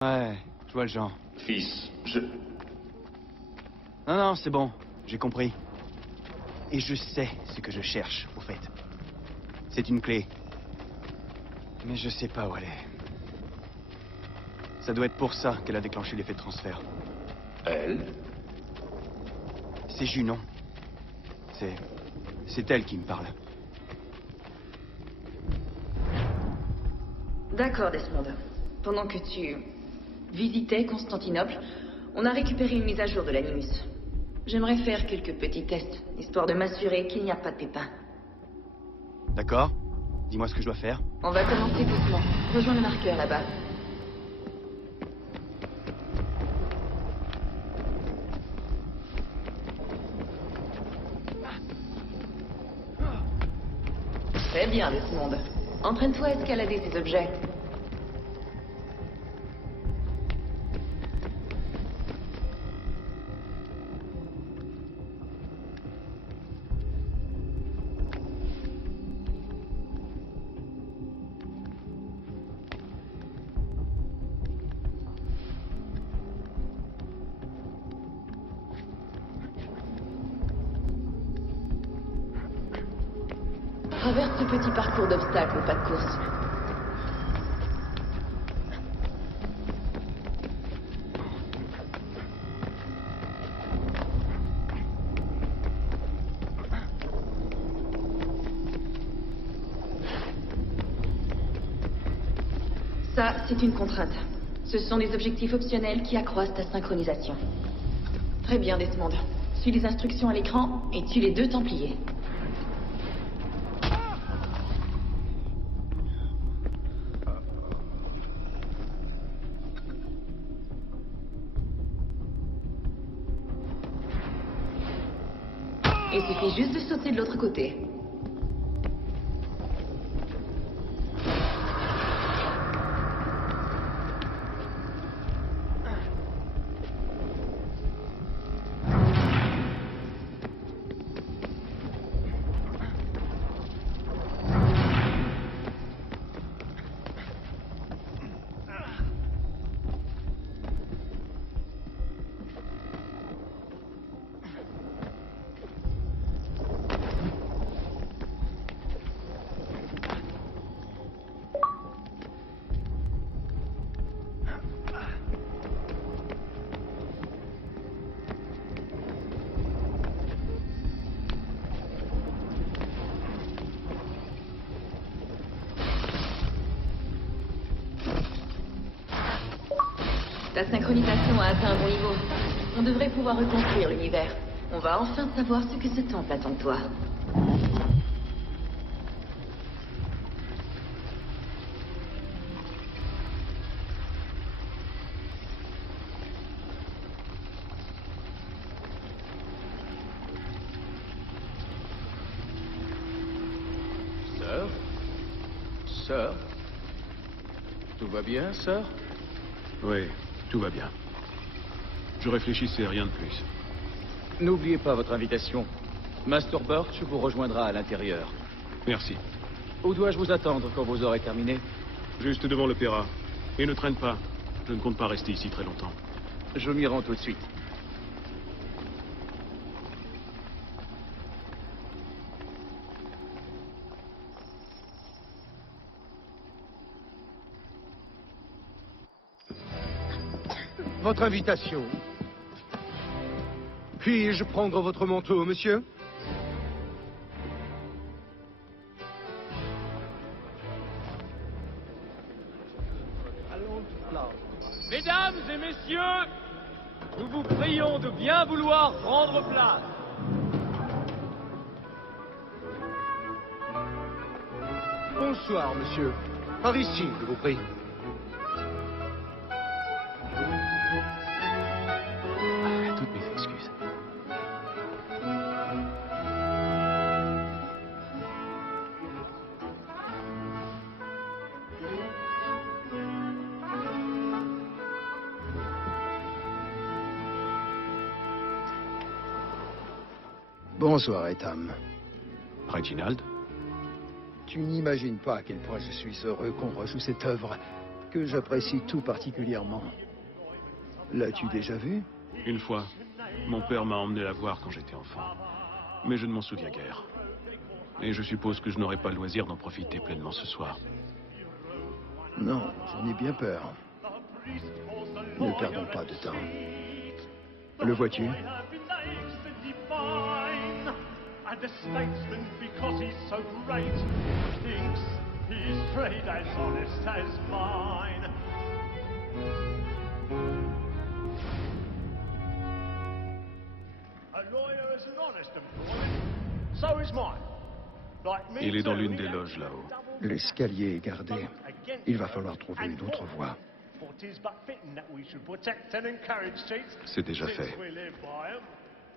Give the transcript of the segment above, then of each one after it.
Ouais, je vois le genre. Fils, Non, non, c'est bon. J'ai compris. Et je sais ce que je cherche, au fait. C'est une clé. Mais je sais pas où elle est. Ça doit être pour ça qu'elle a déclenché l'effet de transfert. Elle? C'est Junon. C'est elle qui me parle. D'accord, Desmond. Pendant que tu visitais Constantinople, on a récupéré une mise à jour de l'Animus. J'aimerais faire quelques petits tests, histoire de m'assurer qu'il n'y a pas de pépins. D'accord? Dis-moi ce que je dois faire. On va commencer doucement. Rejoins le marqueur là-bas. Très bien, Desmond. Entraîne-toi à escalader ces objets. Traverse ce petit parcours d'obstacles, pas de course. Ça, c'est une contrainte. Ce sont des objectifs optionnels qui accroissent ta synchronisation. Très bien, Desmond. Suis les instructions à l'écran et tue les 2 Templiers. Il suffit juste de sauter de l'autre côté. Ta synchronisation a atteint un bon niveau. On devrait pouvoir reconstruire l'univers. On va enfin savoir ce que ce temple attend de toi. Sœur? Sœur? Tout va bien, sœur? Oui, tout va bien. Je réfléchissais, rien de plus. N'oubliez pas votre invitation. Master Birch vous rejoindra à l'intérieur. Merci. Où dois-je vous attendre quand vous aurez terminé? Juste devant l'opéra. Et ne traîne pas. Je ne compte pas rester ici très longtemps. Je m'y rends tout de suite. Votre invitation. Puis-je prendre votre manteau, monsieur? Mesdames et messieurs, nous vous prions de bien vouloir prendre place. Bonsoir, monsieur. Par ici, je vous prie. Toutes mes excuses. Bonsoir, Etham. Reginald? Tu n'imagines pas à quel point je suis heureux qu'on rejoue cette œuvre. que j'apprécie tout particulièrement. L'as-tu déjà vu? Une fois, mon père m'a emmené la voir quand j'étais enfant. Mais je ne m'en souviens guère. Et je suppose que je n'aurai pas le loisir d'en profiter pleinement ce soir. Non, j'en ai bien peur. Ne perdons pas de temps. Le vois-tu? And the statesman, because he's so great, thinks his trade as honest as mine. A lawyer is an honest employment, so is mine. Like me Il est dans too, l'une he des ain't loges là-haut. L'escalier est gardé. Il va falloir trouver une autre voie. For 'tis but fitting that we should protect and encourage cheats, C'est déjà fait. since we live by 'em.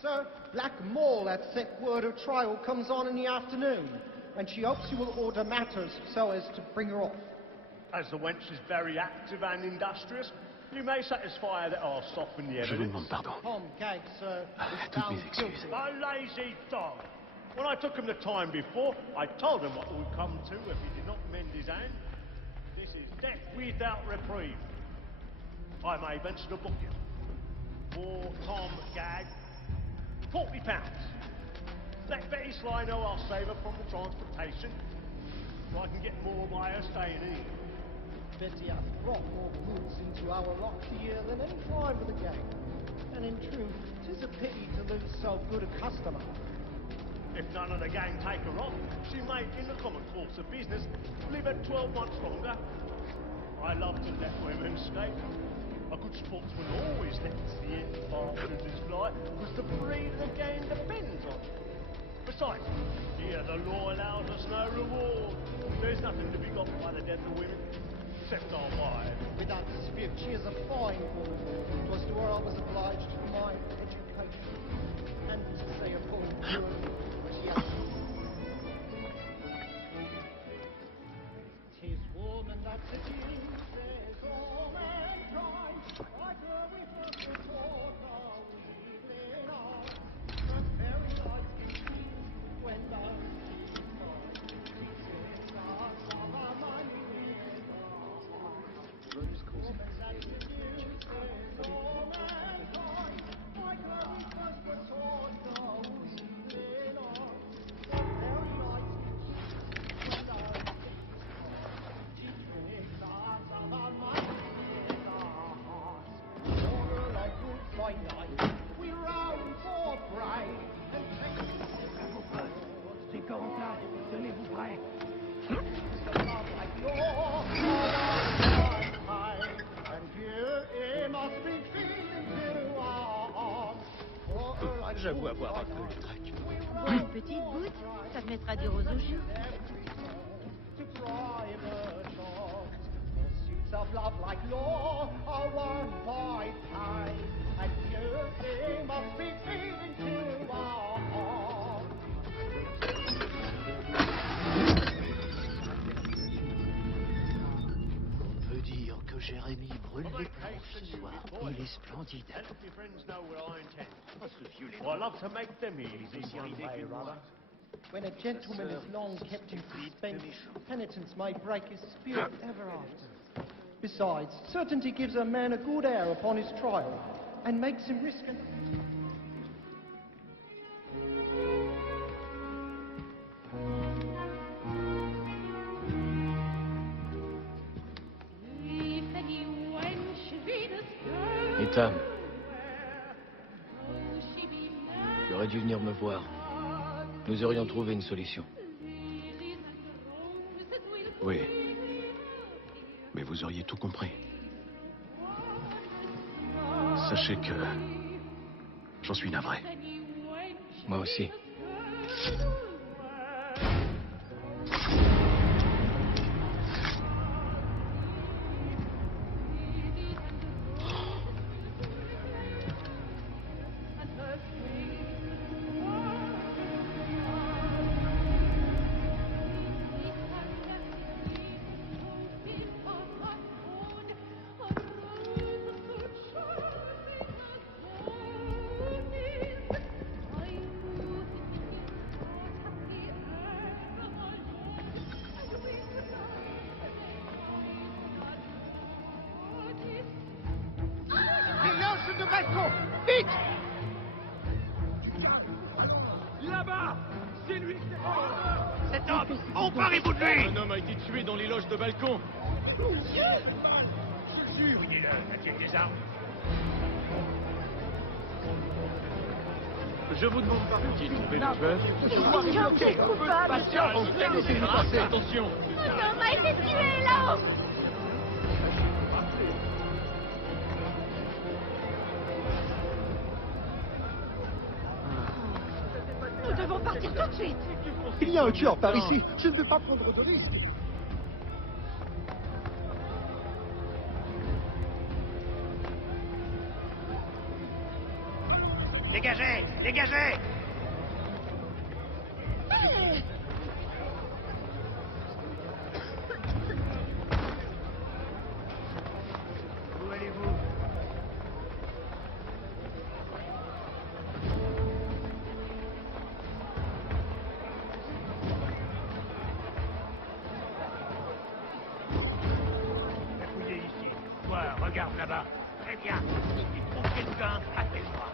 Sir, Black Mall had sent word her trial comes on in the afternoon, and she hopes you will order matters so as to bring her off. As the wench is very active and industrious, you may satisfy her that I'll soften the Je vous evidence. demande pardon. Tom Gag, sir, is Toutes found mes excuses. guilty. A lazy dog. When I took him the time before, I told him what it would come to if he did not mend his hand. This is death without reprieve. I may venture to book you. For Tom Gag, £40. Let Betty Sly know I'll save her from the transportation, so I can get more by her staying here. Betty hath brought more goods into our lock here than any time for the gang. And in truth, 'tis a pity to lose so good a customer. If none of the gang take her off, she may, in the common course of business, live at 12 months longer. I love to let women escape. A good sportsman always lets the end bastards fly, because the breed of the game depends on it. Besides, here the law allows us no reward. There's nothing to be got by the death of women, except our wives. Without dispute, she is a fine woman. It was to her I was obliged for my education. And to say her full purely, she has... 'Tis woman that seduces all mankind. Like her we first were taught how we live on. But very light we see when the teaches us of our money. We round for pride and take c'est comme ça, tenez-vous prêts. Like your and here it must be feeding to our arms. J'avoue avoir un peu le trac. Une petite goutte, ça te mettra du rose au jus. To private talks, pursuits of love like law are won by time, and here it must be feeding to our arms. On peut dire que Jérémy brûle les plombs ce soir. Il est splendide. I love to make them easy one day, rather. When a gentleman is long kept in suspense, penitence may break his spirit ever after. Besides, certainty gives a man a good air upon his trial, and makes him risk an... Ethan, tu aurais dû venir me voir. Nous aurions trouvé une solution. Oui. Mais vous auriez tout compris. Sachez que... j'en suis navré. Moi aussi. de balcon! Vite! Là-bas! C'est lui! Cet homme! Emparez-vous de lui! Un homme a été tué dans les loges de balcon. Mon Dieu! Je jure, il est là, a-t-il des armes? Je vous demande pas qui trouver le tueur. Il semble être coupable. Laissez-nous passer! Attention! Un homme a été tué là-haut! Nous devons partir tout de suite. Il y a un tueur par ici. Je ne veux pas prendre de risques. Dégagez! Dégagez! Où allez-vous? Fouillez ici. Toi, regarde là-bas. Très bien. Si tu trouves quelqu'un, appelle-moi.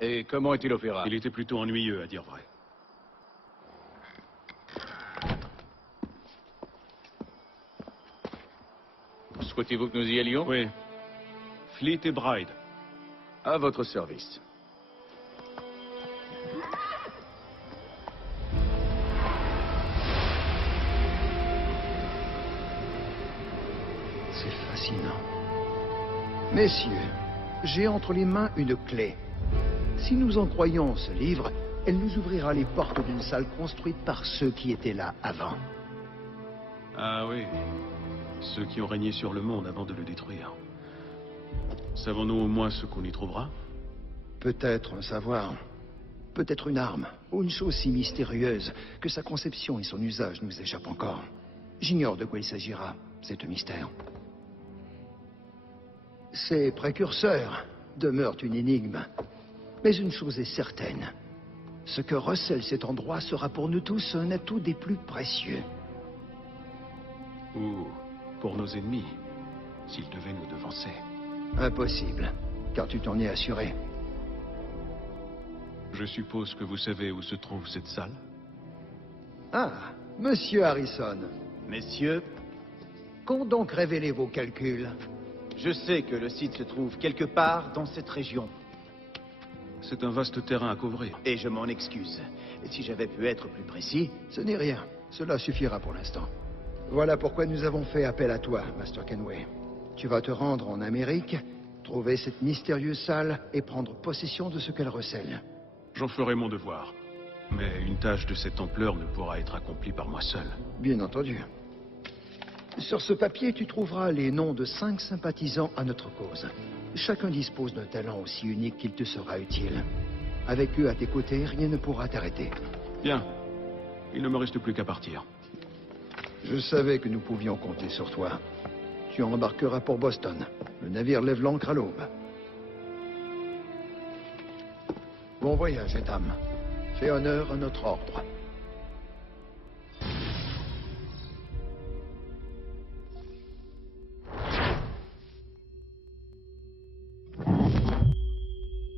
Et comment est-il opérable? Il était plutôt ennuyeux, à dire vrai. Souhaitez-vous que nous y allions? Oui. Fleet et Bride. À votre service. C'est fascinant. Messieurs, j'ai entre les mains une clé. Si nous en croyons ce livre, elle nous ouvrira les portes d'une salle construite par ceux qui étaient là avant. Ah oui. Ceux qui ont régné sur le monde avant de le détruire. Savons-nous au moins ce qu'on y trouvera? Peut-être un savoir, peut-être une arme, ou une chose si mystérieuse que sa conception et son usage nous échappent encore. J'ignore de quoi il s'agira, c'est un mystère. Ces précurseurs demeurent une énigme. Mais une chose est certaine. Ce que recèle cet endroit sera pour nous tous un atout des plus précieux. Ou pour nos ennemis, s'ils devaient nous devancer. Impossible, car tu t'en es assuré. Je suppose que vous savez où se trouve cette salle? Ah, Monsieur Harrison. Messieurs, Qu'ont donc révélé vos calculs? je sais que le site se trouve quelque part dans cette région. C'est un vaste terrain à couvrir. Et je m'en excuse. Et si j'avais pu être plus précis... Ce n'est rien. Cela suffira pour l'instant. Voilà pourquoi nous avons fait appel à toi, Master Kenway. Tu vas te rendre en Amérique, trouver cette mystérieuse salle et prendre possession de ce qu'elle recèle. J'en ferai mon devoir. Mais une tâche de cette ampleur ne pourra être accomplie par moi seul. Bien entendu. Sur ce papier, tu trouveras les noms de 5 sympathisants à notre cause. Chacun dispose d'un talent aussi unique qu'il te sera utile. Avec eux à tes côtés, rien ne pourra t'arrêter. Bien. Il ne me reste plus qu'à partir. Je savais que nous pouvions compter sur toi. Tu embarqueras pour Boston. Le navire lève l'ancre à l'aube. Bon voyage, Etam. Fais honneur à notre ordre.